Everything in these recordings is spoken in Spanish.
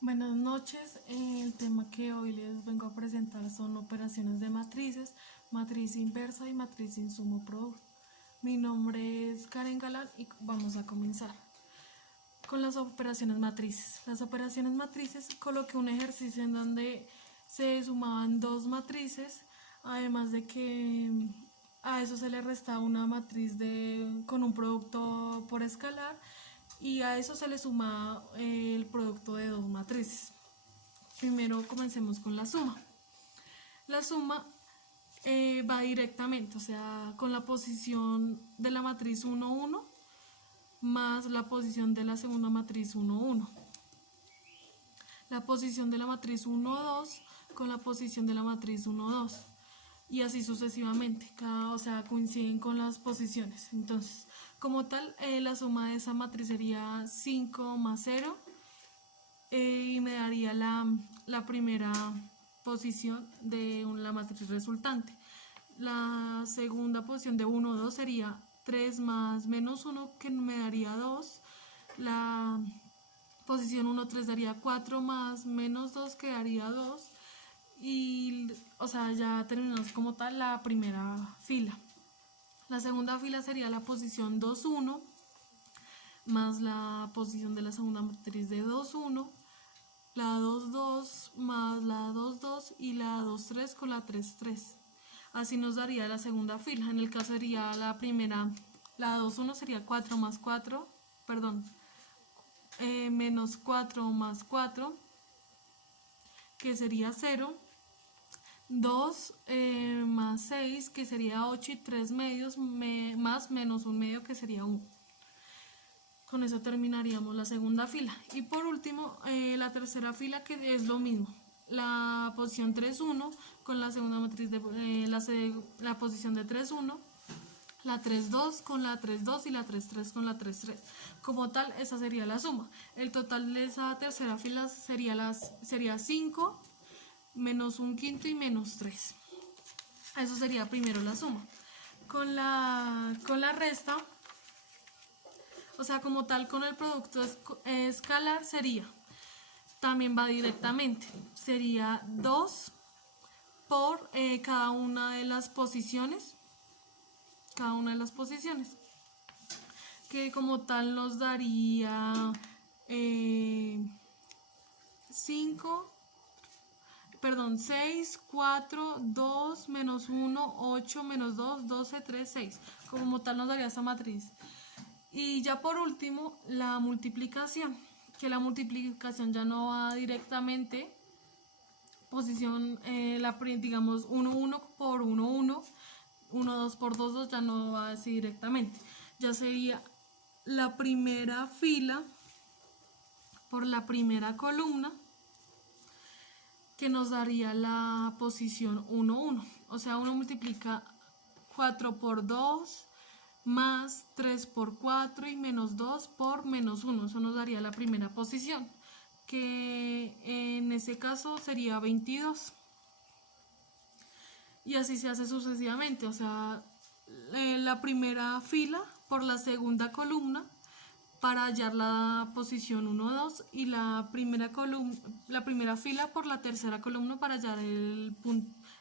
Buenas noches. El tema que hoy les vengo a presentar son operaciones de matrices, matriz inversa y matriz insumo-producto. Mi nombre es Karen Galán y vamos a comenzar con las operaciones matrices. Las operaciones matrices coloqué un ejercicio en donde se sumaban dos matrices, además de que a eso se le restaba una matriz con un producto por escalar y a eso se le suma el producto de dos matrices. Primero comencemos con la suma. La suma va directamente, o sea, con la posición de la matriz 1, 1 más la posición de la segunda matriz 1, 1. La posición de la matriz 1, 2 con la posición de la matriz 1, 2. Y así sucesivamente, o sea, coinciden con las posiciones. Entonces, como tal, la suma de esa matriz sería 5 más 0 y me daría la primera posición de la matriz resultante. La segunda posición de 1, 2 sería 3 más menos 1, que me daría 2. La posición 1, 3 daría 4 más menos 2, que daría 2. Y, o sea, ya terminamos como tal la primera fila. La segunda fila sería la posición 2, 1 más la posición de la segunda matriz de 2, 1, la 2, 2 más la 2, 2 y la 2, 3 con la 3, 3. Así nos daría la segunda fila. En el caso sería la primera, la 2, 1 sería 4 más 4, perdón, menos 4 más 4, que sería 0. 2 más 6, que sería 8, y 3 medios más menos un medio, que sería 1. Con eso terminaríamos la segunda fila. Y por último, la tercera fila, que es lo mismo. La posición 3, 1 con la segunda matriz de la posición de 3, 1, la 3, 2 con la 3, 2 y la 3, 3 con la 3, 3. Como tal, esa sería la suma. El total de esa tercera fila sería 5 menos un quinto y menos 3. Eso sería primero la suma. Con la resta, o sea, como tal, con el producto escalar también va directamente. Sería 2 por cada una de las posiciones. Cada una de las posiciones. Que como tal nos daría 5, perdón, 6, 4, 2, menos 1, 8, menos 2, 12, 3, 6. Como tal nos daría esa matriz. Y ya por último, la multiplicación. Que la multiplicación ya no va directamente. Posición, digamos, 1, 1 por 1, 1. 1, 2 por 2, 2 ya no va así directamente. Ya sería la primera fila por la primera columna, que nos daría la posición 1, 1. O sea, uno multiplica 4 por 2 más 3 por 4 y menos 2 por menos 1. Eso nos daría la primera posición, que en ese caso sería 22. Y así se hace sucesivamente. O sea, la primera fila por la segunda columna para hallar la posición 1, 2 y la primera fila por la tercera columna para hallar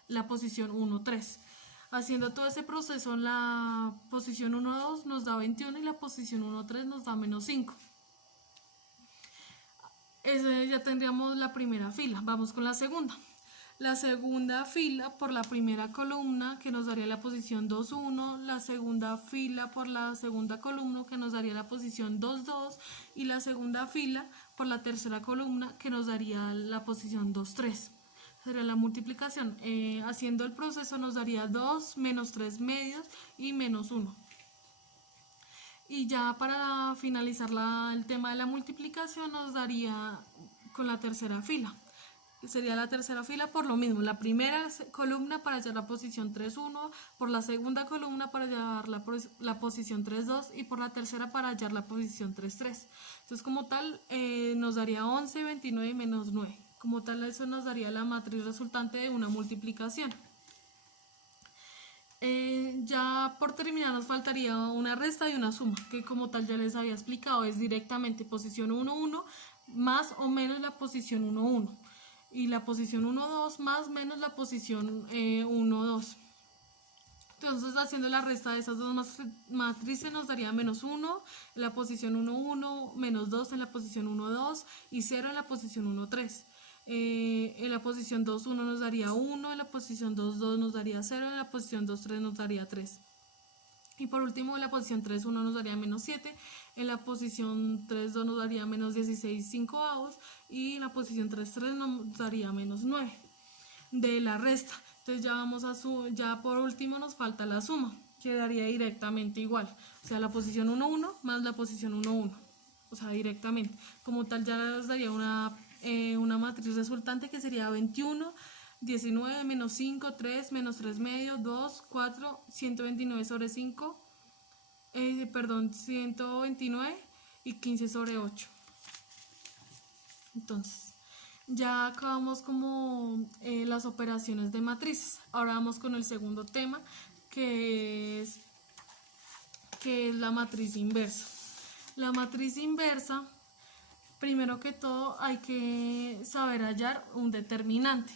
la posición 1, 3. Haciendo todo ese proceso, la posición 1, 2 nos da 21 y la posición 1, 3 nos da menos 5. Ya tendríamos la primera fila. Vamos con la segunda. La segunda fila por la primera columna, que nos daría la posición 2, 1, la segunda fila por la segunda columna, que nos daría la posición 2, 2, y la segunda fila por la tercera columna, que nos daría la posición 2, 3. Sería la multiplicación. Haciendo el proceso nos daría 2 menos 3 medios y menos 1. Y ya para finalizar el tema de la multiplicación nos daría con la tercera fila. Sería la tercera fila por lo mismo, la primera columna para hallar la posición 3, 1, por la segunda columna para hallar la posición 3, 2 y por la tercera para hallar la posición 3, 3. Entonces como tal nos daría 11, 29 y menos 9. Como tal eso nos daría la matriz resultante de una multiplicación. Ya por terminar nos faltaría una resta y una suma, que como tal ya les había explicado, es directamente posición 1, 1 más o menos la posición 1, 1. Y la posición 1, 2 más menos la posición 1, 2. Entonces, haciendo la resta de esas dos matrices nos daría menos 1 en la posición 1, 1, menos 2 en la posición 1, 2 y 0 en la posición 1, 3. En la posición 2, 1 nos daría 1, en la posición 2, 2 nos daría 0, en la posición 2, 3 nos daría 3. Y por último, en la posición 3, 1 nos daría menos 7, en la posición 3, 2 nos daría menos 16, 5 avos, y en la posición 3, 3 nos daría menos 9 de la resta. Entonces ya vamos a ya por último nos falta la suma, quedaría directamente igual. O sea, la posición 1, 1 más la posición 1, 1. O sea, directamente. Como tal ya nos daría una matriz resultante que sería 21, 19, menos 5, 3, menos 3 medio, 2, 4, 129 sobre 5, 129 y 15 sobre 8. Entonces, ya acabamos como las operaciones de matrices. Ahora vamos con el segundo tema, que es la matriz inversa. La matriz inversa, primero que todo, hay que saber hallar un determinante.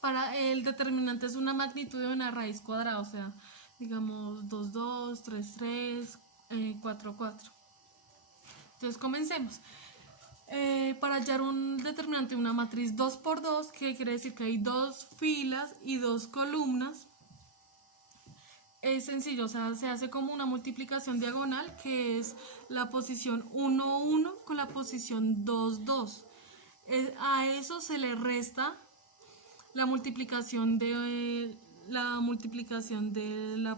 Para el determinante es una magnitud de una raíz cuadrada, o sea, digamos 2, 2, 3, 3, 4, 4. Entonces, comencemos. Para hallar un determinante de una matriz 2 por 2, que quiere decir que hay dos filas y dos columnas, es sencillo, o sea, se hace como una multiplicación diagonal, que es la posición 1, 1 con la posición 2, 2. A eso se le resta la multiplicación de la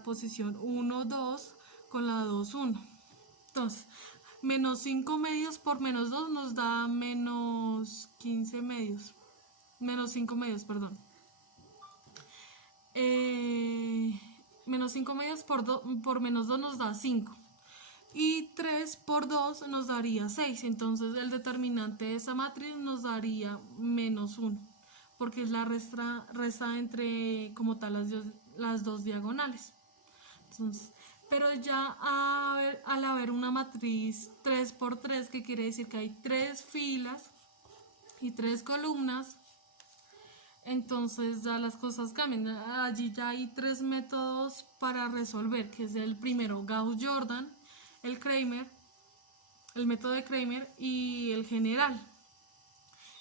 posición 1, 2 con la 2, 1. Entonces, menos 5 medios por menos 2 nos da menos 15 medios. Menos 5 medios, perdón. Menos 5 medios por menos 2 nos da 5. Y 3 por 2 nos daría 6. Entonces, el determinante de esa matriz nos daría menos 1. Porque es la resta entre, como tal, las dos diagonales. Entonces, pero ya al haber una matriz 3 por 3, que quiere decir que hay 3 filas y 3 columnas, entonces ya las cosas cambian. Allí ya hay 3 métodos para resolver, que es el primero Gauss-Jordan, el método de Cramer y el general.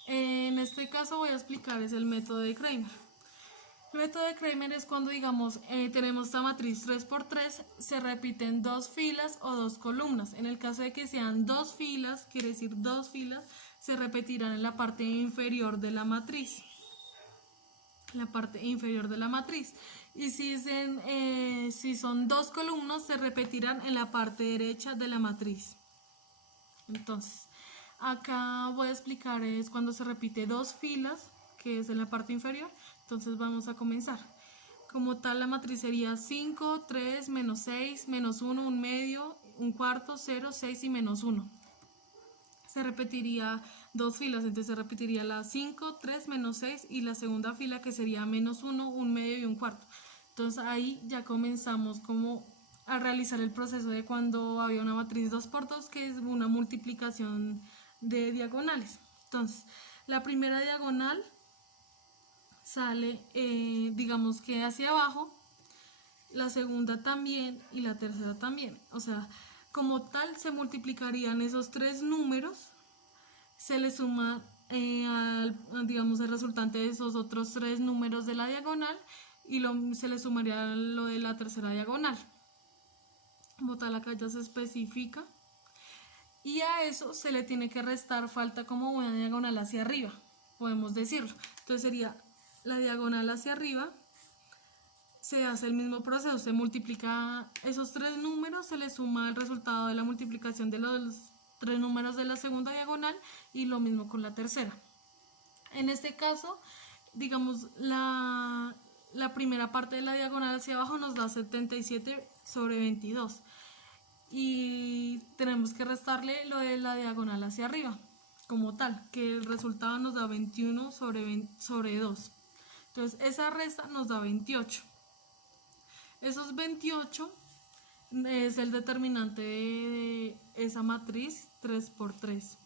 En este caso voy a explicar es el método de Cramer. El método de Cramer es cuando, digamos, tenemos esta matriz 3 por 3, se repiten dos filas o dos columnas. En el caso de que sean dos filas, quiere decir dos filas, se repetirán en la parte inferior de la matriz. La parte inferior de la matriz. Y si son dos columnas, se repetirán en la parte derecha de la matriz. Entonces, acá voy a explicar es cuando se repite dos filas, que es en la parte inferior. Entonces vamos a comenzar. Como tal, la matriz sería 5, 3, menos 6, menos 1, 1 medio, 1 cuarto, 0, 6 y menos 1. Se repetiría dos filas, entonces se repetiría la 5, 3, menos 6 y la segunda fila, que sería menos 1, 1 medio y 1 cuarto. Entonces ahí ya comenzamos como a realizar el proceso de cuando había una matriz 2 por 2, que es una multiplicación de diagonales. Entonces, la primera diagonal sale, digamos que hacia abajo, la segunda también y la tercera también. O sea, como tal se multiplicarían esos tres números, se le suma digamos el resultante de esos otros tres números de la diagonal y se le sumaría lo de la tercera diagonal. Como tal, acá ya se especifica. Y a eso se le tiene que restar, falta como una diagonal hacia arriba, podemos decirlo. Entonces sería la diagonal hacia arriba, se hace el mismo proceso, se multiplica esos tres números, se le suma el resultado de la multiplicación de los tres números de la segunda diagonal y lo mismo con la tercera. En este caso, digamos, la primera parte de la diagonal hacia abajo nos da 77 sobre 22 y tenemos que restarle lo de la diagonal hacia arriba como tal, que el resultado nos da 21 sobre 2. Entonces esa resta nos da 28. Esos 28 es el determinante de esa matriz 3 por 3.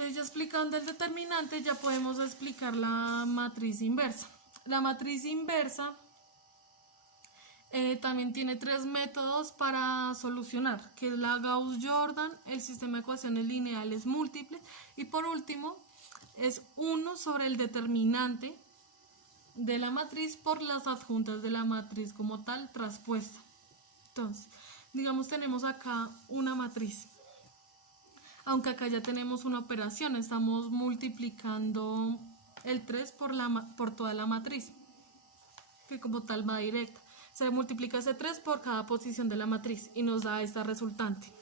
Entonces, ya explicando el determinante, ya podemos explicar la matriz inversa. La matriz inversa también tiene tres métodos para solucionar, que es la Gauss-Jordan, el sistema de ecuaciones lineales múltiples y por último es 1 sobre el determinante de la matriz por las adjuntas de la matriz como tal traspuesta. Entonces, digamos tenemos acá una matriz, aunque acá ya tenemos una operación, estamos multiplicando el 3 por toda la matriz, que como tal va directa. Se multiplica ese 3 por cada posición de la matriz y nos da esta resultante.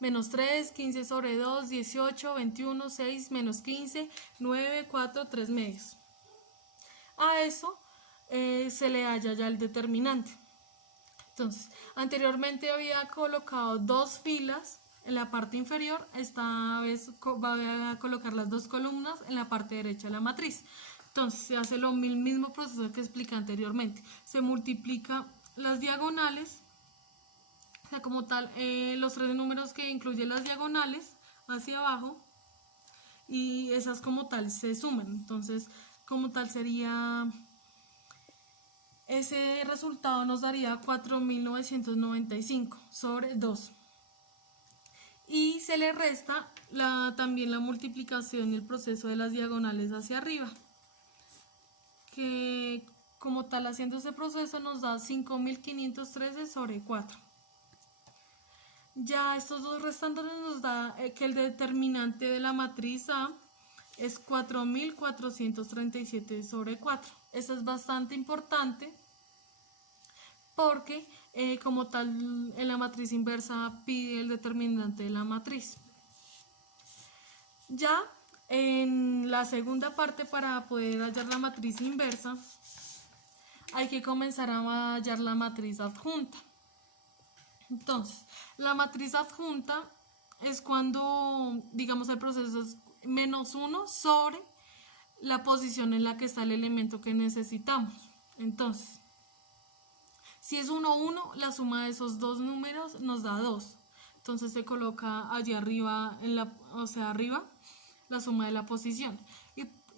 Menos 3, 15 sobre 2, 18, 21, 6, menos 15, 9, 4, 3 medios. A eso se le halla ya el determinante. Entonces, anteriormente había colocado dos filas en la parte inferior, esta vez va a colocar las dos columnas en la parte derecha de la matriz. Entonces, se hace el mismo proceso que expliqué anteriormente. Se multiplica las diagonales, o sea, como tal, los tres números que incluyen las diagonales hacia abajo, y esas como tal se suman. Entonces, como tal sería, ese resultado nos daría 4.995 sobre 2. Y se le resta también la multiplicación y el proceso de las diagonales hacia arriba, que como tal haciendo ese proceso nos da 5.513 sobre 4. Ya estos dos restantes nos da que el determinante de la matriz A es 4.437 sobre 4. Esto es bastante importante porque como tal en la matriz inversa pide el determinante de la matriz. Ya en la segunda parte, para poder hallar la matriz inversa, hay que comenzar a hallar la matriz adjunta. Entonces, la matriz adjunta es cuando, digamos, el proceso es menos 1 sobre la posición en la que está el elemento que necesitamos. Entonces, si es 1, 1, la suma de esos dos números nos da 2. Entonces se coloca allí arriba, arriba, la suma de la posición.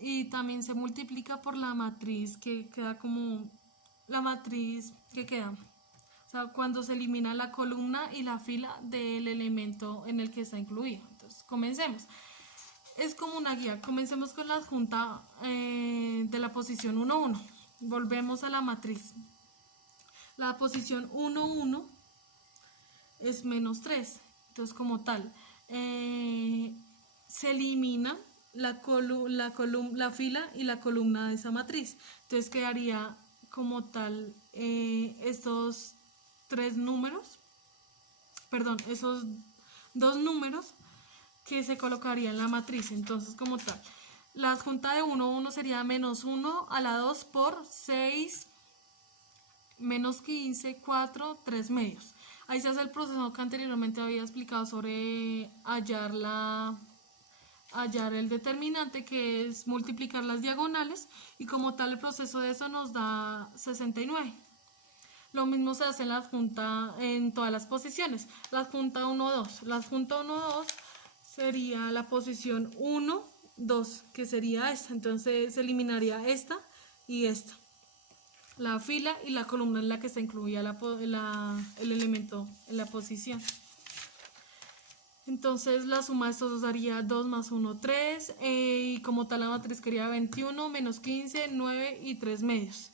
Y también se multiplica por la matriz que queda como la matriz que queda. O sea, cuando se elimina la columna y la fila del elemento en el que está incluido. Entonces, comencemos. Es como una guía. Comencemos con la adjunta de la posición 1, 1. Volvemos a la matriz. La posición 1, 1 es menos 3. Entonces, como tal, se elimina la fila y la columna de esa matriz. Entonces, quedaría como tal estos tres números, perdón, esos dos números que se colocarían en la matriz. Entonces, como tal, la adjunta de 1, 1 sería menos 1 a la 2 por 6, menos 15, 4, 3 medios. Ahí se hace el proceso que anteriormente había explicado sobre hallar el determinante, que es multiplicar las diagonales, y como tal el proceso de eso nos da 69. Lo mismo se hace en la adjunta en todas las posiciones. La adjunta 1, 2. La adjunta 1, 2 sería la posición 1, 2, que sería esta. Entonces se eliminaría esta y esta. La fila y la columna en la que se incluía el elemento en la posición. Entonces la suma de estos dos daría 2 más 1, 3. Y como tal la matriz quería 21, menos 15, 9 y 3 medios.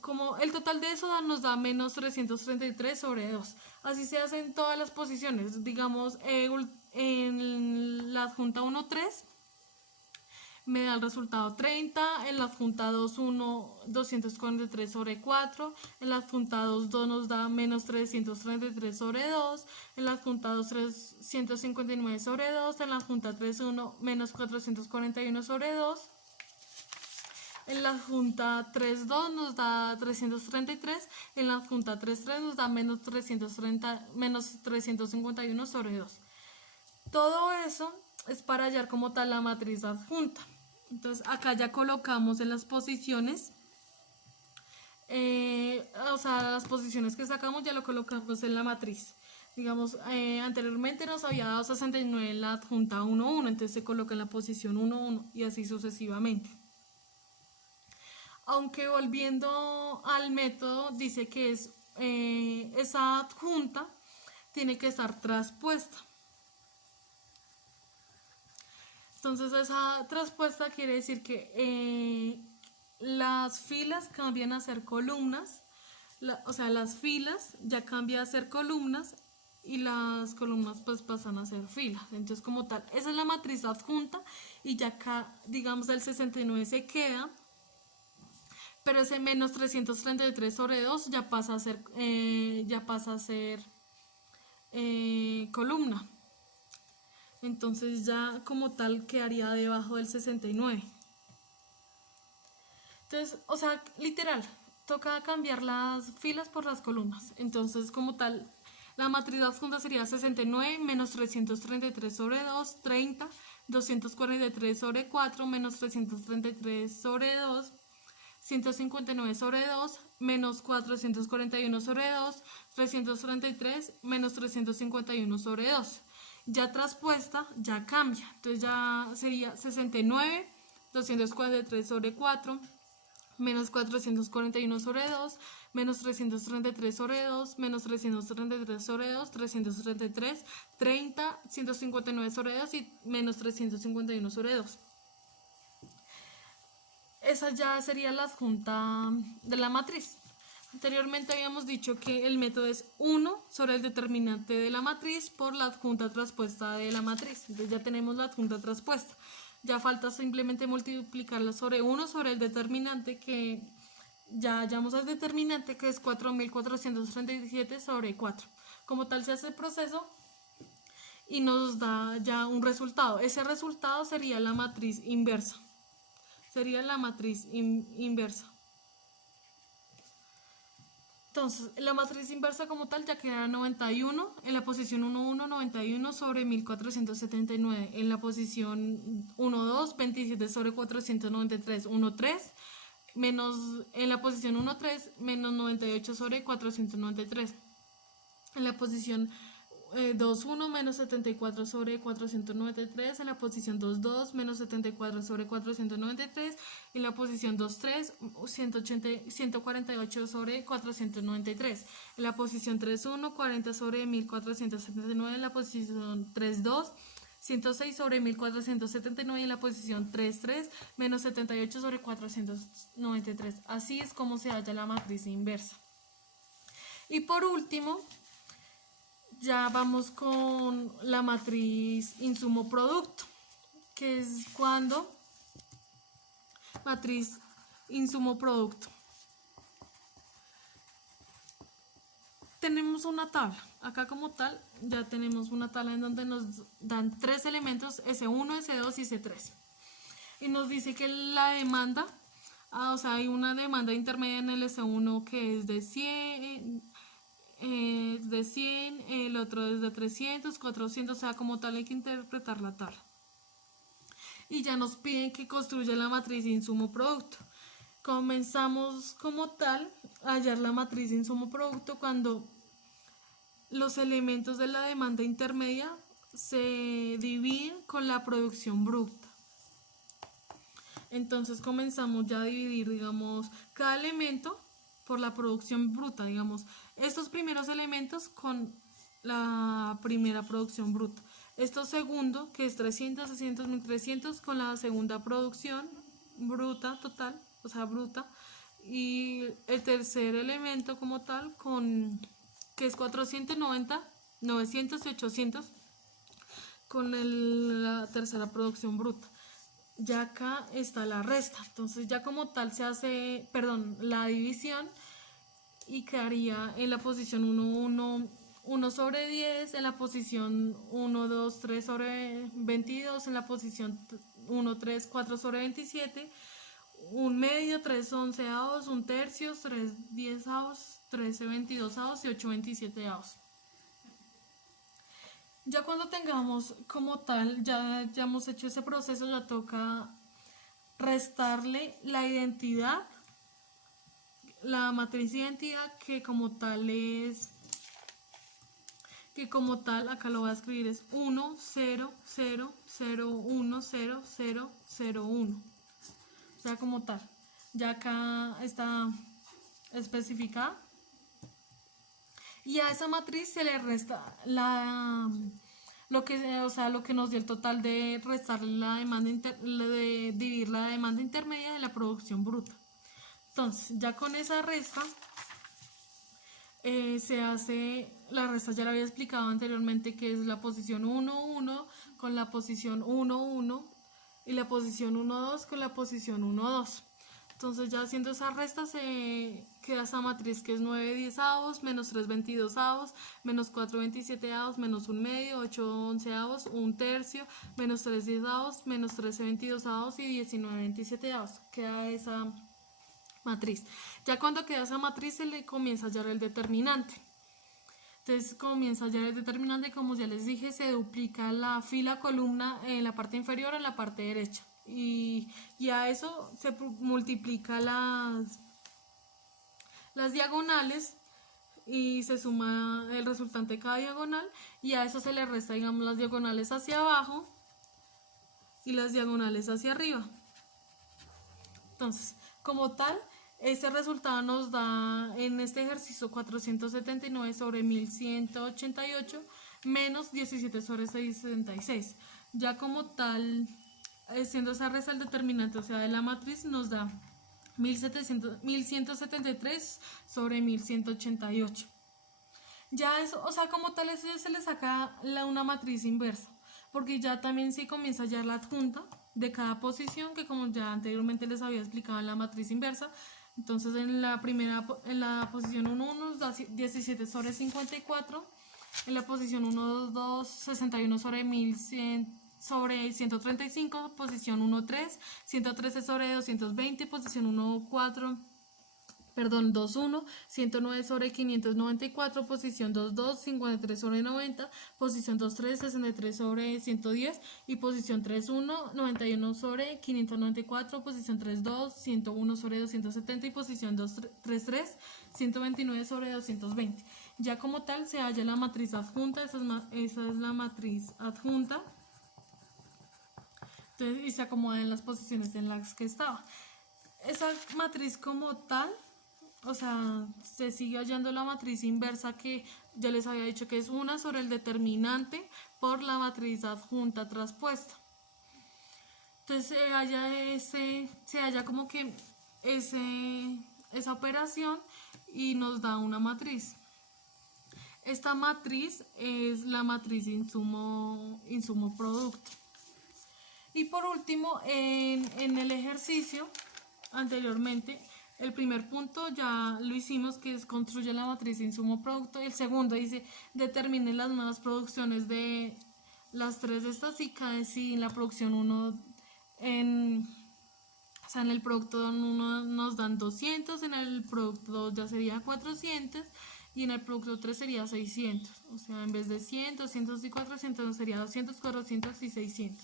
Como el total de eso nos da menos 333 sobre 2. Así se hace en todas las posiciones. Digamos, en la adjunta 1, 3 me da el resultado 30, en la adjunta 2, 1, 243 sobre 4, en la adjunta 2, 2 nos da menos 333 sobre 2, en la adjunta 2, 359 sobre 2, en la adjunta 3, 1, menos 441 sobre 2, en la adjunta 3, 2 nos da 333, en la adjunta 3, 3 nos da menos 351 sobre 2. Todo eso es para hallar como tal la matriz adjunta. Entonces acá ya colocamos en las posiciones, las posiciones que sacamos ya lo colocamos en la matriz. Digamos, anteriormente nos había dado 69 en la adjunta 1, 1, entonces se coloca en la posición 1, 1 y así sucesivamente. Aunque volviendo al método, dice que esa adjunta tiene que estar traspuesta. Entonces esa traspuesta quiere decir que las filas cambian a ser columnas, o sea, las filas ya cambian a ser columnas y las columnas pues pasan a ser filas. Entonces como tal, esa es la matriz adjunta y ya acá, digamos, el 69 se queda, pero ese menos 333 sobre 2 ya pasa a ser, columna. Entonces ya como tal quedaría debajo del 69. Entonces, o sea, literal, toca cambiar las filas por las columnas. Entonces, como tal, la matriz adjunta sería 69 menos 333 sobre 2, 30, 243 sobre 4 menos 333 sobre 2, 159 sobre 2, menos 441 sobre 2, 333 menos 351 sobre 2. Ya traspuesta, ya cambia. Entonces ya sería 69, 243 sobre 4, menos 441 sobre 2, menos 333 sobre 2, menos 333 sobre 2, 333, 30, 159 sobre 2 y menos 351 sobre 2. Esa ya sería la adjunta de la matriz. Anteriormente habíamos dicho que el método es 1 sobre el determinante de la matriz por la adjunta traspuesta de la matriz. Entonces ya tenemos la adjunta traspuesta. Ya falta simplemente multiplicarla sobre 1 sobre el determinante, que ya hallamos el determinante, que es 4437 sobre 4. Como tal se hace el proceso y nos da ya un resultado. Ese resultado sería la matriz inversa. Sería la matriz inversa. Entonces, la matriz inversa como tal ya queda 91, en la posición 1, 1, 91 sobre 1479, en la posición 1, 2, 27 sobre 493, 1, 3, menos, en la posición 1, 3, menos 98 sobre 493, en la posición 2, 1 menos 74 sobre 493, en la posición 2, 2 menos 74 sobre 493, en la posición 2, 3, 148 sobre 493, en la posición 3, 1, 40 sobre 1479, en la posición 3, 2, 106 sobre 1479 y en la posición 3, 3, menos 78 sobre 493. Así es como se halla la matriz inversa. Y por último, ya vamos con la matriz insumo-producto, que es cuando matriz insumo-producto. Tenemos una tabla, acá como tal ya tenemos una tabla en donde nos dan tres elementos, S1, S2 y S3. Y nos dice que la demanda, o sea, hay una demanda intermedia en el S1 que es de 100, el otro es de 300, 400, o sea, como tal hay que interpretar la tabla. Y ya nos piden que construya la matriz insumo-producto. Comenzamos como tal a hallar la matriz insumo-producto cuando los elementos de la demanda intermedia se dividen con la producción bruta. Entonces comenzamos ya a dividir, digamos, cada elemento por la producción bruta, digamos, estos primeros elementos con la primera producción bruta. Esto segundo, que es 300, 600, 1300, con la segunda producción bruta total, o sea, bruta. Y el tercer elemento como tal, que es 490, 900 y 800, con la tercera producción bruta. Ya acá está la resta, entonces ya como tal se hace, perdón, la división y quedaría en la posición 1, 1, 1 sobre 10, en la posición 1, 2, 3 sobre 22, en la posición 1, 3, 4 sobre 27, un medio, 3 onceavos, un tercio, 3 diezavos, 13 22avos y 8 27avos. Ya cuando tengamos como tal, ya hemos hecho ese proceso, ya toca restarle la identidad, la matriz de identidad, que como tal es que como tal, acá lo voy a escribir, es 1, 0, 0, 0, 1, 0, 0, 0, 1. O sea, como tal. Ya acá está especificada. Y a esa matriz se le resta lo que nos dio el total de restar la demanda de dividir la demanda intermedia de la producción bruta. Entonces, ya con esa resta se hace, la resta ya la había explicado anteriormente, que es la posición 1, 1 con la posición 1, 1 y la posición 1, 2 con la posición 1, 2. Entonces ya haciendo esa resta se queda esa matriz que es 9 diezavos, menos 3 veintidosavos, menos 4 27avos, menos 1 medio, 8 onceavos, 1 tercio, menos 3 diezavos, menos 13 veintidosavos y 19 27avos. Queda esa matriz. Ya cuando queda esa matriz se le comienza a hallar el determinante. Entonces comienza a hallar el determinante y, como ya les dije, se duplica la fila columna en la parte inferior o en la parte derecha. Y a eso se multiplica las diagonales y se suma el resultante de cada diagonal, y a eso se le resta, digamos, las diagonales hacia abajo y las diagonales hacia arriba. Entonces, como tal, este resultado nos da en este ejercicio 479 sobre 1188 menos 17 sobre 666. Ya como tal, siendo esa resta el determinante, o sea, de la matriz, nos da 1173 sobre 1188. Ya eso, o sea, como tal, eso ya se le saca una matriz inversa, porque ya también se comienza a hallar la adjunta de cada posición, que como ya anteriormente les había explicado en la matriz inversa. Entonces en la posición 1, 1 nos da 17 sobre 54, en la posición 1, 2, 2, 61 sobre 1100 sobre 135, posición 1, 3, 113 sobre 220, posición 1, 4, 2.1, 109 sobre 594, posición 2.2, 53 sobre 90, posición 2.3, 63 sobre 110 y posición 3.1, 91 sobre 594, posición 3.2, 101 sobre 270 y posición 2.3.3, 129 sobre 220. Ya como tal se halla la matriz adjunta, esa es la matriz adjunta. Entonces, y se acomoda en las posiciones en las que estaba. Esa matriz como tal, o sea, se sigue hallando la matriz inversa, que ya les había dicho que es 1 sobre el determinante por la matriz adjunta traspuesta. Entonces se halla como que esa operación y nos da una matriz. Esta matriz es la matriz insumo-producto. Y por último, en el ejercicio anteriormente, el primer punto ya lo hicimos, que es construye la matriz de insumo-producto. El segundo dice, determine las nuevas producciones de las tres de estas y cae si en la producción 1, o sea, en el producto 1 nos dan 200, en el producto 2 ya sería 400 y en el producto 3 sería 600. O sea, en vez de 100, 200 y 400 sería 200, 400 y 600.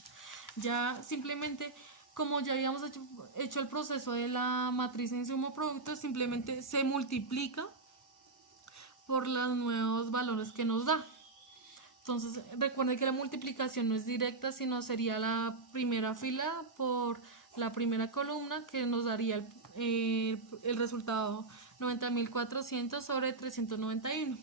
Ya simplemente, como ya habíamos hecho el proceso de la matriz de insumo-producto, simplemente se multiplica por los nuevos valores que nos da. Entonces, recuerden que la multiplicación no es directa, sino sería la primera fila por la primera columna, que nos daría el resultado 90.400 sobre 391.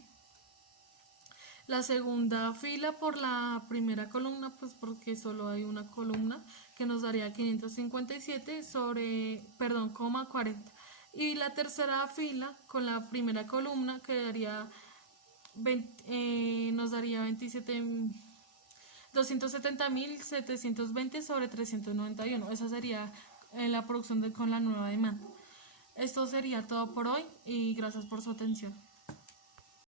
La segunda fila por la primera columna, pues porque solo hay una columna, que nos daría 557 sobre, 40. Y la tercera fila con la primera columna, que daría nos daría 270.720 sobre 391. Esa sería la producción con la nueva demanda. Esto sería todo por hoy y gracias por su atención.